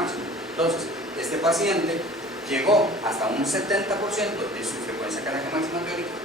máximo. Entonces, este paciente llegó hasta un 70% de su frecuencia cardíaca máxima teórica,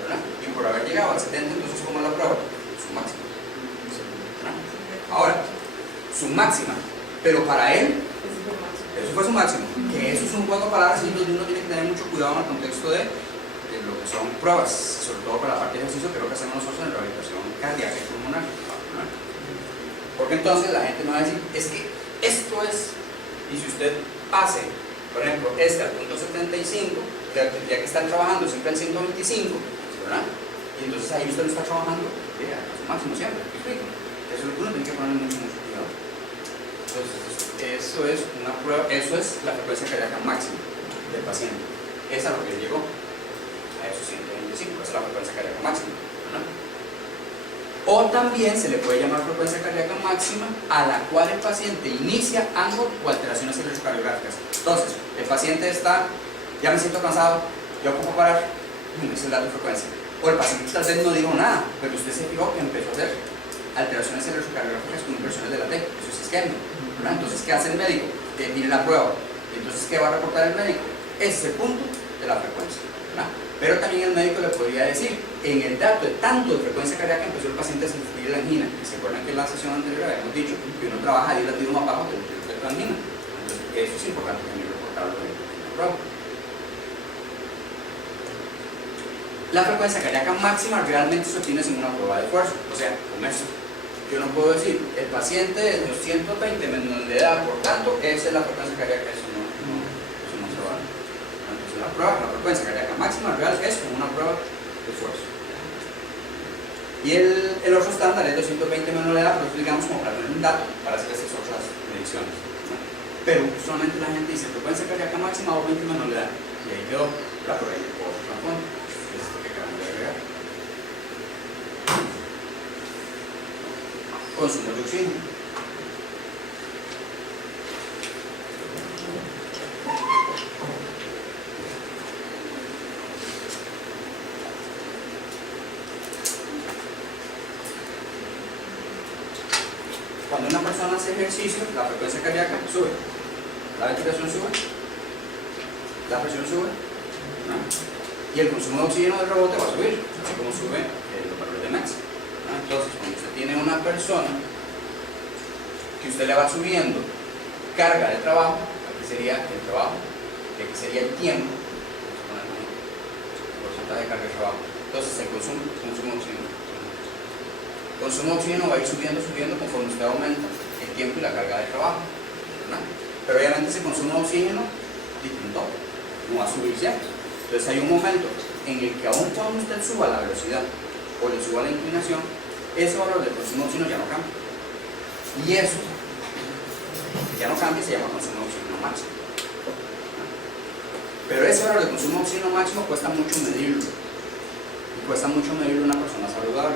¿verdad? Y por haber llegado al 70%, entonces, ¿cómo la prueba? Su máxima, ¿verdad? Ahora, su máxima, pero para él, eso fue su máximo. Que eso es un juego de palabras y uno tiene que tener mucho cuidado en el contexto de lo que son pruebas, sobre todo para la parte de ejercicio, que es lo que hacemos nosotros en rehabilitación cardíaca y pulmonar, ¿verdad? Porque entonces la gente me va a decir, es que esto es, y si usted pase, por ejemplo, al punto 75, tendría que estar trabajando siempre al 125, ¿verdad? Y entonces ahí usted lo está trabajando a su máximo siempre, ¿me explico? Eso es lo que uno tiene que poner mucho cuidado. Entonces, eso es una prueba, eso es la frecuencia cardíaca máxima del paciente. Esa es lo que llegó a esos 125, esa es la frecuencia cardíaca máxima, ¿verdad? O también se le puede llamar frecuencia cardíaca máxima a la cual el paciente inicia ángulo o alteraciones electrocardiográficas. Entonces, el paciente está, ya me siento cansado, ya ocupo parar, ese es el dato de frecuencia. O el paciente tal vez no dijo nada, pero usted se fijó que empezó a hacer alteraciones electrocardiográficas con inversiones de la T, eso es isquemia, ¿verdad? Entonces, ¿qué hace el médico? Mire la prueba. Entonces, ¿qué va a reportar el médico? Ese es el punto de la frecuencia, ¿verdad? Pero también el médico le podría decir, en el dato de tanto de frecuencia cardíaca empezó el paciente a sufrir la angina. Y se acuerdan que en la sesión anterior habíamos dicho que uno trabaja y latido más bajo que el de la angina. Entonces, eso es importante también reportarlo en la prueba. La frecuencia cardíaca máxima realmente se obtiene sin una prueba de esfuerzo, o sea, con eso. Yo no puedo decir, el paciente de 220 menos de edad, por tanto, esa es la frecuencia cardíaca, eso no se va. Entonces la frecuencia cardíaca máxima real es como una prueba de esfuerzo. Y el otro estándar es 220 menos de edad, pero digamos como para tener un dato para hacer esas otras mediciones, ¿no? Pero usualmente la gente dice frecuencia cardíaca máxima o 20 menos de edad, y ahí quedó la prueba de otra fuente, que es esto que acaban de agregar. Consumo de oxígeno. Cuando una persona hace ejercicio, la frecuencia cardíaca sube, la ventilación sube, la presión sube, ¿no? Y el consumo de oxígeno del rebote va a subir, así como sube los valores de Max. Entonces, cuando usted tiene una persona que usted le va subiendo carga de trabajo, aquí sería el trabajo, y aquí sería el tiempo, el porcentaje de carga de trabajo. Entonces, el consumo de oxígeno. El consumo de oxígeno va a ir subiendo conforme usted aumenta el tiempo y la carga de trabajo, ¿verdad? Pero obviamente ese consumo de oxígeno no va a subir siempre. Entonces, hay un momento en el que aún cuando usted suba la velocidad o le suba la inclinación, ese valor del consumo de oxígeno ya no cambia. Y eso, que ya no cambia, se llama consumo de oxígeno máximo. Pero ese valor de consumo de oxígeno máximo cuesta mucho medirlo. Y cuesta mucho medirlo a una persona saludable.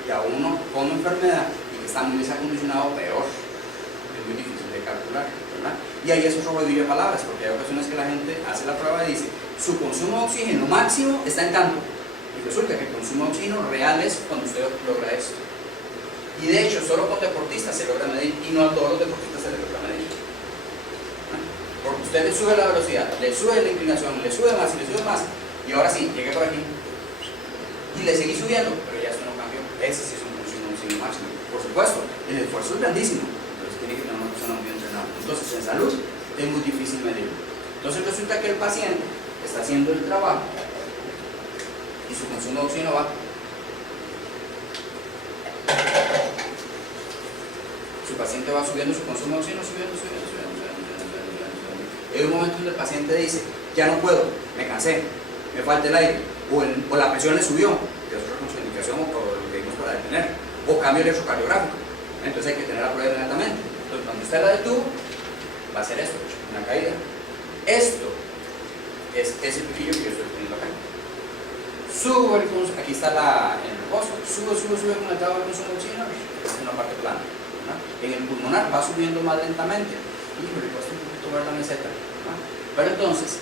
Y a uno con enfermedad y que está muy desacondicionado, peor. Es muy difícil de calcular, ¿verdad? Y ahí es otro jueguillo de palabras, porque hay ocasiones que la gente hace la prueba y dice, su consumo de oxígeno máximo está en tanto. Y resulta que el consumo de oxígeno real es cuando usted logra esto. Y de hecho, solo con deportistas se logra medir, y no a todos los deportistas se les logra medir. Porque usted le sube la velocidad, le sube la inclinación, le sube más y le sube más, y ahora sí, llega por aquí. Y le seguí subiendo, pero ya eso no cambió. Ese sí es un consumo de oxígeno máximo. Por supuesto, el esfuerzo es grandísimo, entonces tiene que tener una persona muy entrenada. Entonces, en salud es muy difícil medirlo. Entonces resulta que el paciente está haciendo el trabajo y su consumo de oxígeno va. Su paciente va subiendo su consumo de oxígeno, subiendo. Hay un momento donde el paciente dice, ya no puedo, me cansé, me falta el aire, o la presión le subió, que es otra contraindicación o lo que dimos para detener, o cambio electrocardiográfico. Entonces hay que tener la prueba inmediatamente. Entonces cuando está la detuvo, va a ser esto, una caída. Esto es ese piquillo que yo estoy teniendo acá. Subo el consumo, aquí está el reposo, sube con el trabajo del consumo de oxígeno, es una parte plana, ¿no? En el pulmonar va subiendo más lentamente, y me cuesta un poquito ver la meseta, ¿no? Pero entonces,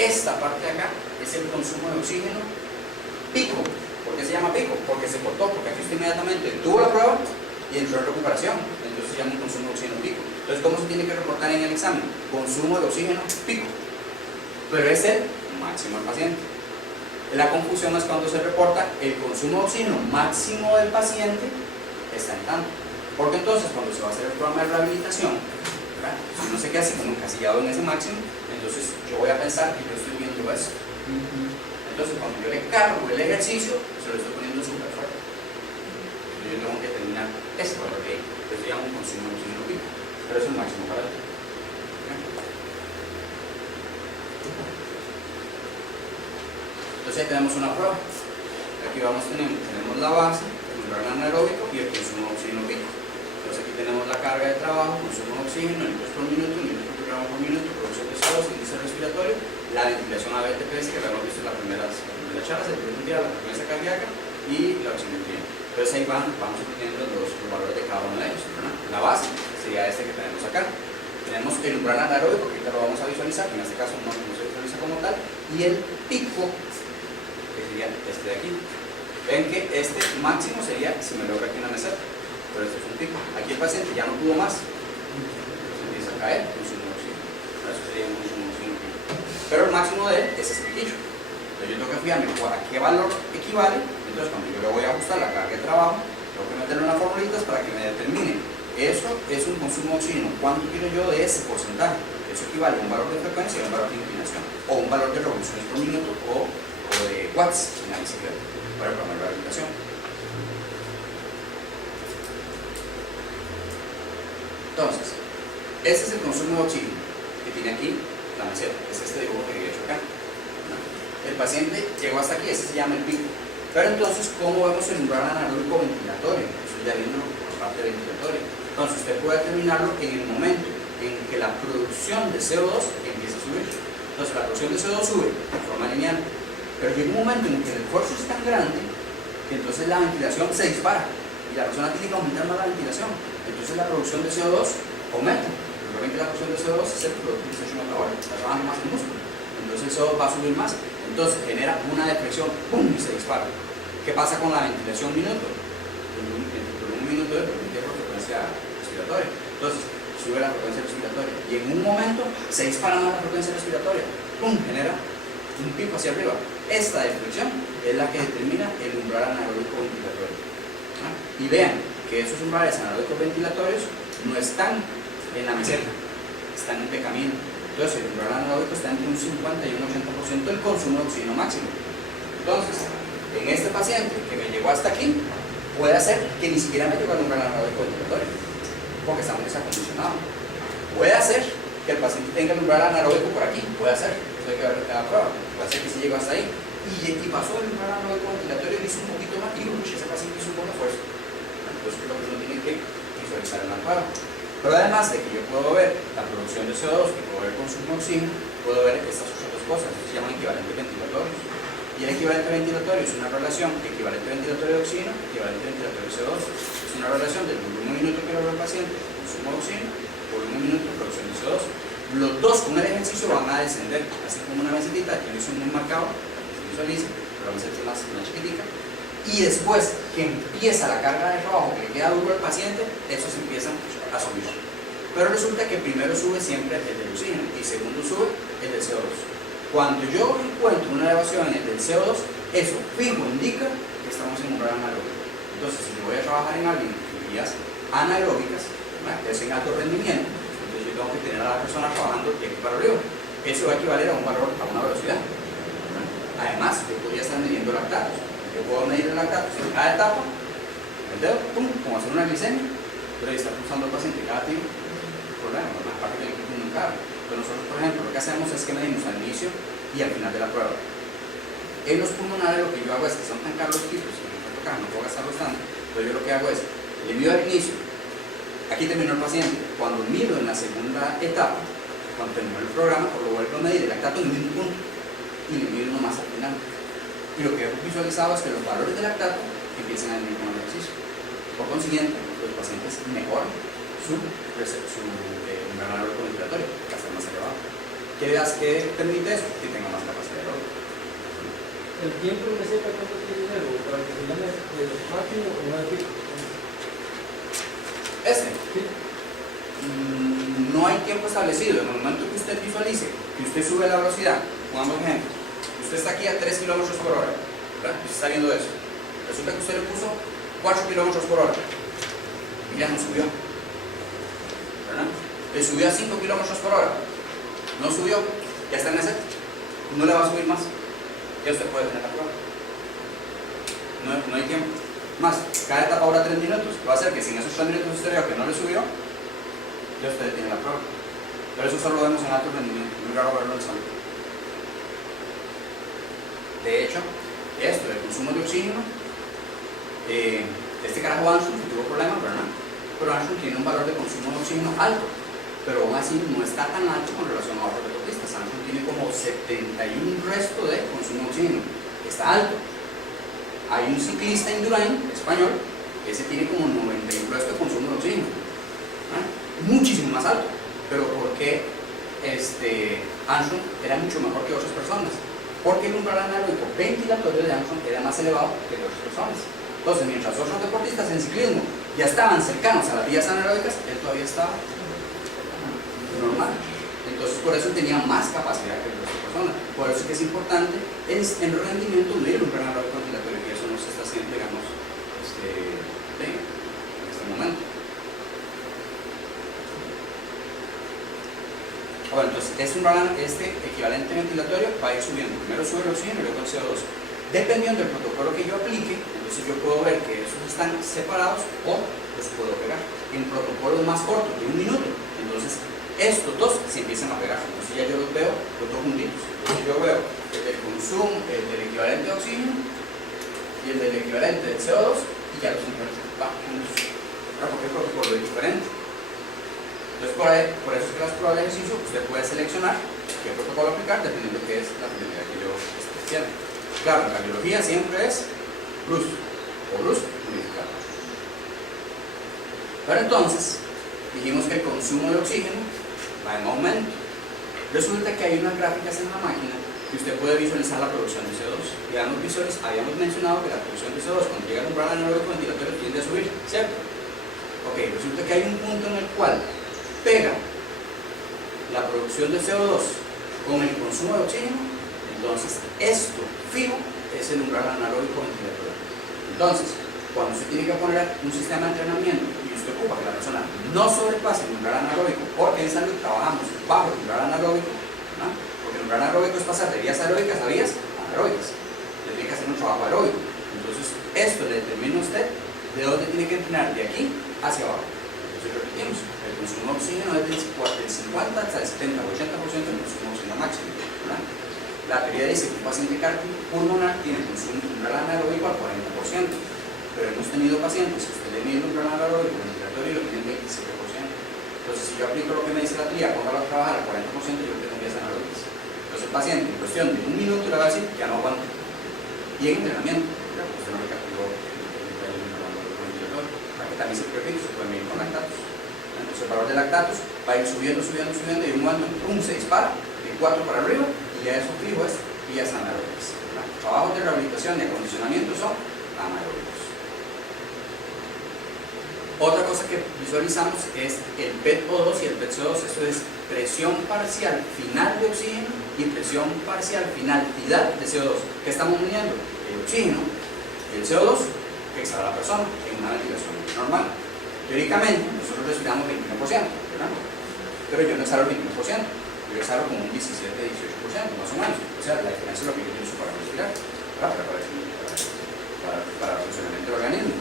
esta parte de acá es el consumo de oxígeno pico. ¿Por qué se llama pico? Porque se cortó, porque aquí usted inmediatamente tuvo la prueba y entró en recuperación, entonces se llama un consumo de oxígeno pico. Entonces, ¿cómo se tiene que reportar en el examen? Consumo de oxígeno pico, pero es el máximo del paciente. La confusión es cuando se reporta el consumo de oxígeno máximo del paciente está en tanto. Porque entonces, cuando se va a hacer el programa de rehabilitación, ¿verdad? Si uno se queda así como encasillado en ese máximo, entonces yo voy a pensar que yo estoy viendo eso. Entonces, cuando yo le cargo el ejercicio, se lo estoy poniendo súper fuerte. Yo tengo que terminar ese valor de ahí. Entonces, ya un consumo de oxígeno pico, pero es el máximo para él. Entonces, ahí tenemos una prueba. Aquí tenemos la base, el umbral anaeróbico y el consumo de oxígeno pico. Entonces, aquí tenemos la carga de trabajo, consumo de oxígeno, litros por minuto por gramo por minuto, producción de CO2, índice respiratorio, la ventilación a BTPS que habíamos visto en la primera charla, el primer día, la frecuencia cardíaca y la oximetría. Entonces ahí vamos obteniendo los valores de cada uno de ellos, ¿verdad? La base sería este que tenemos acá. Tenemos el umbral anaeróbico, que ahorita lo vamos a visualizar, que en este caso no se visualiza como tal, y el pico, que sería este de aquí. Ven que este máximo sería si me logra aquí una meseta, pero este es un pico. Aquí el paciente ya no pudo más, entonces empieza a caer el consumo de oxígeno. Eso sería un consumo de oxígeno pico. Pero el máximo de él es ese piquillo. Entonces yo tengo que fijarme a qué valor equivale. Entonces cuando yo le voy a ajustar la carga de trabajo, tengo que meterle unas formulitas para que me determine. Eso es un consumo de oxígeno. ¿Cuánto quiero yo de ese porcentaje? Eso equivale a un valor de frecuencia y a un valor de inclinación, o un valor de revoluciones por minuto, o de watts en la bicicleta, para el programa de rehabilitación. Entonces, este es el consumo de oxígeno que tiene aquí la meseta. Es este dibujo que he hecho acá. El paciente llegó hasta aquí, este se llama el pico. Pero entonces, ¿cómo vemos el umbral anaeróbico ventilatorio? Eso ya viendo por la parte ventilatoria. Entonces, usted puede determinarlo en el momento en que la producción de CO2 empieza a subir. Entonces, la producción de CO2 sube de forma lineal. Pero llega un momento en que el esfuerzo es tan grande que entonces la ventilación se dispara y la persona tiene que aumentar más la ventilación. Entonces, la producción de CO2 aumenta. Recuerden que la producción de CO2 es el producto de está trabajando más el músculo. Entonces, el CO2 va a subir más. Entonces genera una depresión, ¡pum!, y se dispara. ¿Qué pasa con la ventilación minuto? Por un minuto de frecuencia respiratoria. Entonces sube la frecuencia respiratoria y en un momento se dispara más la frecuencia respiratoria, ¡pum!, genera un pico hacia arriba. Esta depresión es la que determina el umbral anaeróbico ventilatorio. Y vean que esos umbrales anaeróbicos ventilatorios no están en la meseta, están en el camino. Entonces, el umbral anaeróbico está entre un 50 y un 80% del consumo de oxígeno máximo. Entonces, en este paciente que me llegó hasta aquí, puede hacer que ni siquiera me llegó al umbral anaeróbico ventilatorio, porque está muy desacondicionado. Puede hacer que el paciente tenga el umbral anaeróbico por aquí, puede hacer, eso hay que ver cada prueba, puede hacer que sí llegó hasta ahí, y pasó el umbral anaeróbico ventilatorio y hizo un poquito más, y ese paciente hizo un poco de esfuerzo. Entonces, lo que uno tiene que visualizar en la prueba. Pero además de que yo puedo ver la producción de CO2 y puedo ver el consumo de oxígeno, puedo ver estas otras cosas, se llaman equivalentes ventilatorios. Y el equivalente ventilatorio es una relación equivalente ventilatorio de oxígeno, equivalente ventilatorio de CO2. Es una relación del volumen minuto que logra el paciente, consumo de oxígeno, volumen minuto, producción de CO2. Los dos con el ejercicio van a descender, así como una mesetita, que lo hizo muy marcado, para que se visualice, pero la meseta es más chiquitica. Y después que empieza la carga de trabajo que le queda duro al paciente, esos empiezan a subir. Pero resulta que primero sube siempre el del oxígeno y segundo sube el del CO2. Cuando yo encuentro una elevación en el del CO2, eso fijo indica que estamos en un umbral anaeróbico. Entonces, si yo voy a trabajar en alguien en vías anaeróbicas, que es en alto rendimiento, entonces yo tengo que tener a la persona trabajando de aquí para arriba. Eso va a equivaler a un valor, a una velocidad. Además, yo podría estar midiendo lactatos. Yo puedo medir el lactato en cada etapa, el dedo, pum, como hacer una glicemia, pero ahí está pulsando el paciente cada tiempo, problema, más parte del equipo nunca. Pero nosotros, por ejemplo, lo que hacemos es que medimos al inicio y al final de la prueba. En los pulmonares lo que yo hago es que son tan caros los tipos, si me está tocando, no puedo gastarlos tanto, pero yo lo que hago es, le mido al inicio, aquí terminó el paciente, cuando mido en la segunda etapa, cuando terminó el programa, lo vuelvo a medir el lactato en el mismo punto y le mido uno más al final. Y lo que he visualizado es que los valores del lactato empiezan a venir con el ejercicio. Por consiguiente, los pacientes mejoran su umbral anaeróbico ventilatorio, que está más elevado. ¿Qué permite eso? Que tenga más capacidad de aeróbico. ¿El tiempo en meseta cuánto tiene algo? ¿Para que se llame máximo o no de pico? ¿Este? Sí. no hay tiempo establecido. En el momento que usted visualice que usted sube la velocidad, pongamos un ejemplo, usted está aquí a 3 kilómetros por hora, ¿verdad? Usted está viendo eso. Resulta que usted le puso 4 kilómetros por hora y ya no subió, ¿verdad? Le subió a 5 kilómetros por hora, no subió, ya está en ese, no le va a subir más, ya usted puede tener la prueba. No hay tiempo. Más, cada etapa dura 3 minutos, va a ser que si en esos 3 minutos usted vea que no le subió, ya usted tiene la prueba. Pero eso solo lo vemos en alto rendimiento, muy raro verlo en salud. De hecho, esto del consumo de oxígeno, este carajo Armstrong tuvo problemas, ¿verdad? Pero Armstrong tiene un valor de consumo de oxígeno alto, pero aún así no está tan alto con relación a otros deportistas. Armstrong tiene como 71 resto de consumo de oxígeno, está alto. Hay un ciclista Indurain español que ese tiene como 91 resto de consumo de oxígeno, ¿verdad? Muchísimo más alto, pero ¿por qué Armstrong era mucho mejor que otras personas? Porque el umbral anaeróbico ventilatorio de Armstrong era más elevado que de otras personas. Entonces, mientras otros deportistas en ciclismo ya estaban cercanos a las vías anaeróbicas, él todavía estaba normal. Entonces, por eso tenía más capacidad que otras personas. Por eso es que es importante en el rendimiento medir el umbral anaeróbico ventilatorio, que eso no se está haciendo, digamos, en este momento. Bueno, entonces este equivalente ventilatorio va a ir subiendo. Primero sube el oxígeno y luego el CO2. Dependiendo del protocolo que yo aplique, entonces yo puedo ver que esos están separados o los puedo pegar. En protocolos más cortos, de 1 minuto, entonces estos dos se empiezan a pegar. Entonces ya yo los veo los dos juntitos. Entonces yo veo el del consumo, el del equivalente de oxígeno y el del equivalente del CO2 y ya los van juntos. Porque el protocolo es diferente. Entonces, por eso es que las pruebas de ejercicio usted puede seleccionar qué protocolo aplicar dependiendo de qué es la finalidad que yo esté haciendo. Claro, en cardiología siempre es brusco o brusco unificado. Pero entonces, dijimos que el consumo de oxígeno va en aumento. Resulta que hay unas gráficas en la máquina que usted puede visualizar la producción de CO2. Y habíamos mencionado que la producción de CO2 cuando llega al umbral anaeróbico ventilatorio tiende a subir, ¿cierto? Ok, resulta que hay un punto en el cual pega la producción de CO2 con el consumo de oxígeno, entonces esto fijo es el umbral anaeróbico ventilatorio. Entonces, cuando usted tiene que poner un sistema de entrenamiento y usted ocupa que la persona no sobrepase el umbral anaeróbico, porque en salud trabajamos bajo el umbral anaeróbico, ¿no? Porque el umbral anaeróbico es pasar de vías aeróbicas a vías anaeróbicas, le tiene que hacer un trabajo aeróbico. Entonces, esto le determina a usted de dónde tiene que entrenar, de aquí hacia abajo. Entonces, repetimos, el consumo de oxígeno es del 50 hasta el 70 o 80% del consumo de oxígeno máximo, ¿verdad? La teoría dice que un paciente cardiopulmonar tiene consumo umbral anaeróbico al 40%, pero hemos tenido pacientes que usted le mide el umbral anaeróbico ventilatorio y lo tienen 27%. Entonces, si yo aplico lo que me dice la teoría, póngalo a trabajar al 40%, yo tengo vías anaeróbicas. Entonces, el paciente en cuestión de 1 minuto le va a decir que ya no aguanta. Y en entrenamiento, porque usted no le calculó el umbral anaeróbico ventilatorio, para que también se prefiere, se puede medir con lactatos. Entonces, el valor de lactatos va a ir subiendo y en un momento se dispara de 4 para arriba y ya eso fijo es vías anaeróbicas. Trabajos de rehabilitación y acondicionamiento son anaeróbicos. Otra cosa que visualizamos es el PET-O2 y el PET-CO2. Esto es presión parcial final de oxígeno y presión parcial finalidad de CO2. ¿Qué estamos midiendo? El oxígeno y el CO2 que exhala la persona en una ventilación normal. Teóricamente, nosotros respiramos 21%, ¿verdad? Pero yo no exhalo el 21%, yo exhalo como un 17-18%, más o menos. O sea, la diferencia es lo que yo utilizo para respirar, para el funcionamiento del organismo.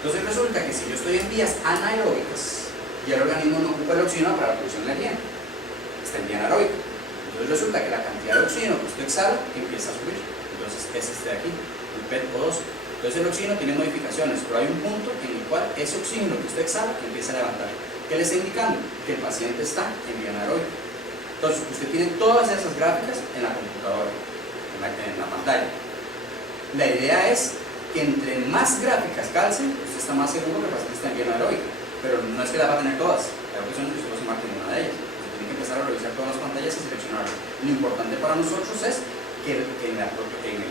Entonces resulta que si yo estoy en vías anaeróbicas y el organismo no ocupa el oxígeno para la producción de energía, está en vía anaeróbica. Entonces resulta que la cantidad de oxígeno que usted exhala empieza a subir. Entonces es este de aquí, el PET-O2. Entonces el oxígeno tiene modificaciones, pero hay un punto en el cual ese oxígeno que usted exhala empieza a levantar. ¿Qué le está indicando? Que el paciente está en vía anaeróbica. Entonces usted tiene todas esas gráficas en la computadora, en la pantalla. La idea es que entre más gráficas calcen, usted está más seguro que el paciente está en vía anaeróbica. Pero no es que las va a tener todas, la cuestión es que usted no se marque en una de ellas. Usted tiene que empezar a revisar todas las pantallas y seleccionarlas. Lo importante para nosotros es que en el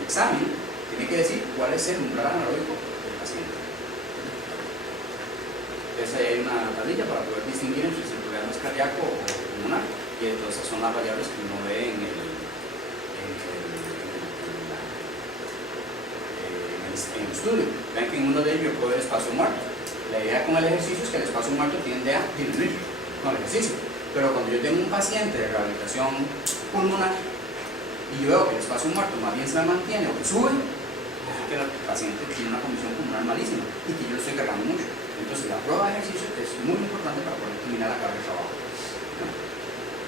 examen tiene que decir cuál es el umbral anaeróbico del paciente. Entonces ahí hay una tablilla para poder distinguir entre si el diálisis cardíaco o pulmonar, y entonces esas son las variables que uno ve en el estudio. Ven que en uno de ellos puede haber espacio muerto. La idea con el ejercicio es que el espacio muerto tiende a disminuir con el ejercicio, pero cuando yo tengo un paciente de rehabilitación pulmonar y yo veo que el espacio muerto más bien se me mantiene o que sube, es que el paciente tiene una condición pulmonar malísima y que yo lo estoy cargando mucho. Entonces la prueba de ejercicio es muy importante para poder eliminar la carga de trabajo.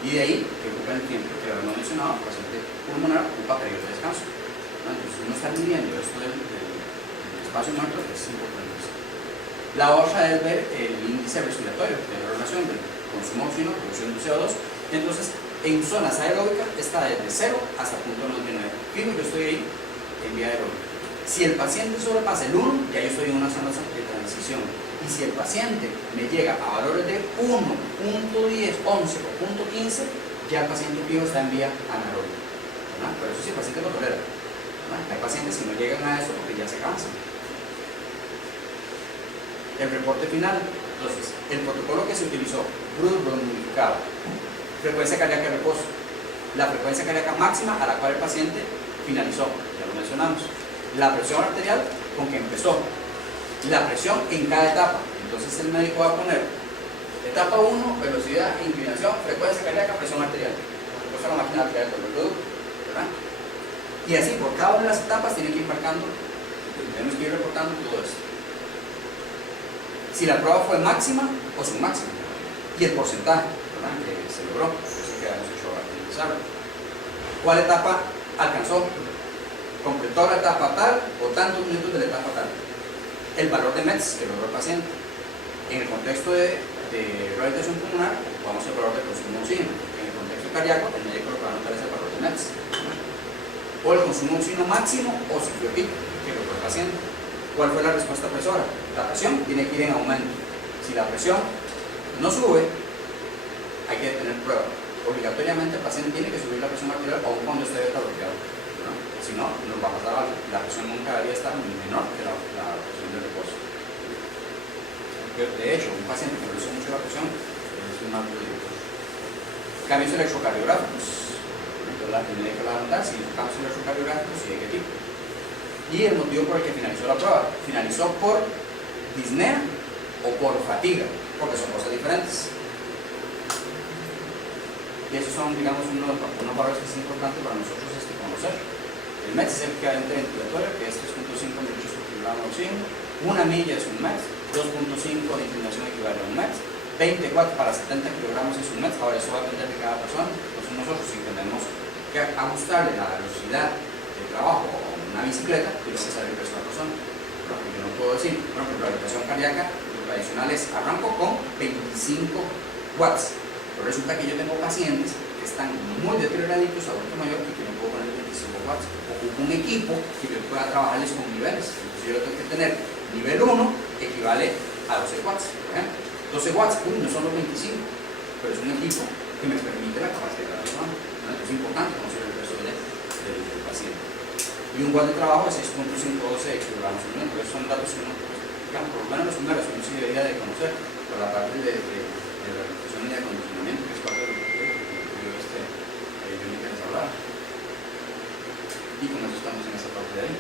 Y de ahí que ocupa el tiempo que habíamos mencionado, el paciente pulmonar ocupa periodo de descanso. Entonces uno está midiendo esto del espacio muerto es importante. La otra es ver el índice respiratorio, de la relación del consumo de oxígeno, producción de CO2. Entonces, en zonas aeróbicas está desde 0 hasta 0.99. Fijo, yo estoy ahí en vía aeróbica. Si el paciente sobrepasa el 1, ya yo estoy en una zona de transición. Y si el paciente me llega a valores de 1, 0.10, 11 o 0.15, ya el paciente fijo está en vía anaeróbica. Pero eso sí, el paciente lo tolera. Hay pacientes que no llegan a eso porque ya se cansan. El reporte final. Entonces, el protocolo que se utilizó, Bruce modificado, frecuencia cardíaca de reposo, la frecuencia cardíaca máxima a la cual el paciente finalizó, ya lo mencionamos, la presión arterial con que empezó, la presión en cada etapa. Entonces el médico va a poner etapa 1, velocidad, inclinación, frecuencia cardíaca, presión arterial. Después la máquina arterial con el producto, ¿verdad? Y así por cada una de las etapas tiene que ir marcando, tenemos que ir reportando todo esto. Si la prueba fue máxima o submáxima, y el porcentaje, ¿verdad?, que se logró, eso que hemos hecho antes. ¿Cuál etapa alcanzó? ¿Completó la etapa tal o tantos minutos de la etapa tal? El valor de METs que logró el paciente. En el contexto de rehabilitación pulmonar, ocupamos el valor de consumo de oxígeno. En el contexto cardíaco, el médico lo que va a anotar es el valor de METs. O el consumo de oxígeno máximo o ciclo pico que logró el paciente. ¿Cuál fue la respuesta presora? La presión tiene que ir en aumento. Si la presión no sube, hay que detener prueba. Obligatoriamente el paciente tiene que subir la presión arterial aun cuando esté beta bloqueado. Si no, nos va a pasar algo. La presión nunca debería estar menor que la presión de reposo. De hecho, un paciente que reduce mucho la presión es un mal producto. Cambios electrocardiográficos. Entonces la médica la va a notar si cambios electrocardiográficos y de qué tipo. Y el motivo por el que finalizó la prueba. Finalizó por disnea o por fatiga, porque son cosas diferentes. Y esos son, digamos, unos valores que es importante para nosotros conocer. El METS es el equivalente ventilatorio, que es 3.5 mililitros por kilogramo de oxígeno. 1 milla es un METS, 2.5 de inclinación equivale a un METS, 20 watts para 70 kilogramos es un METS. Ahora eso va a depender de cada persona. Entonces nosotros, si tenemos que ajustarle la velocidad de trabajo a una bicicleta, tiene que saber el peso de la persona. Porque yo no puedo decir, por ejemplo, la habitación cardíaca, lo tradicional es arranco con 25 watts. Pero resulta que yo tengo pacientes que están muy deterioraditos, adulto mayor, y que no puedo poner 25 watts. Ocupo un equipo que yo pueda trabajarles con niveles. Entonces yo tengo que tener nivel 1, equivale a 12 watts, por ejemplo. 12 watts, no son los 25, pero es un equipo que me permite la capacidad de la persona. Entonces es importante conocer el peso del paciente. Y un watt de trabajo es 6.512 kilogramos por minuto. Esos son datos que uno, digamos, por lo menos los números uno sí debería de conocer, por la parte de la realización y de acondicionamiento, que es parte de lo que yo me interesa hablar. Y con eso estamos en esa parte de ahí.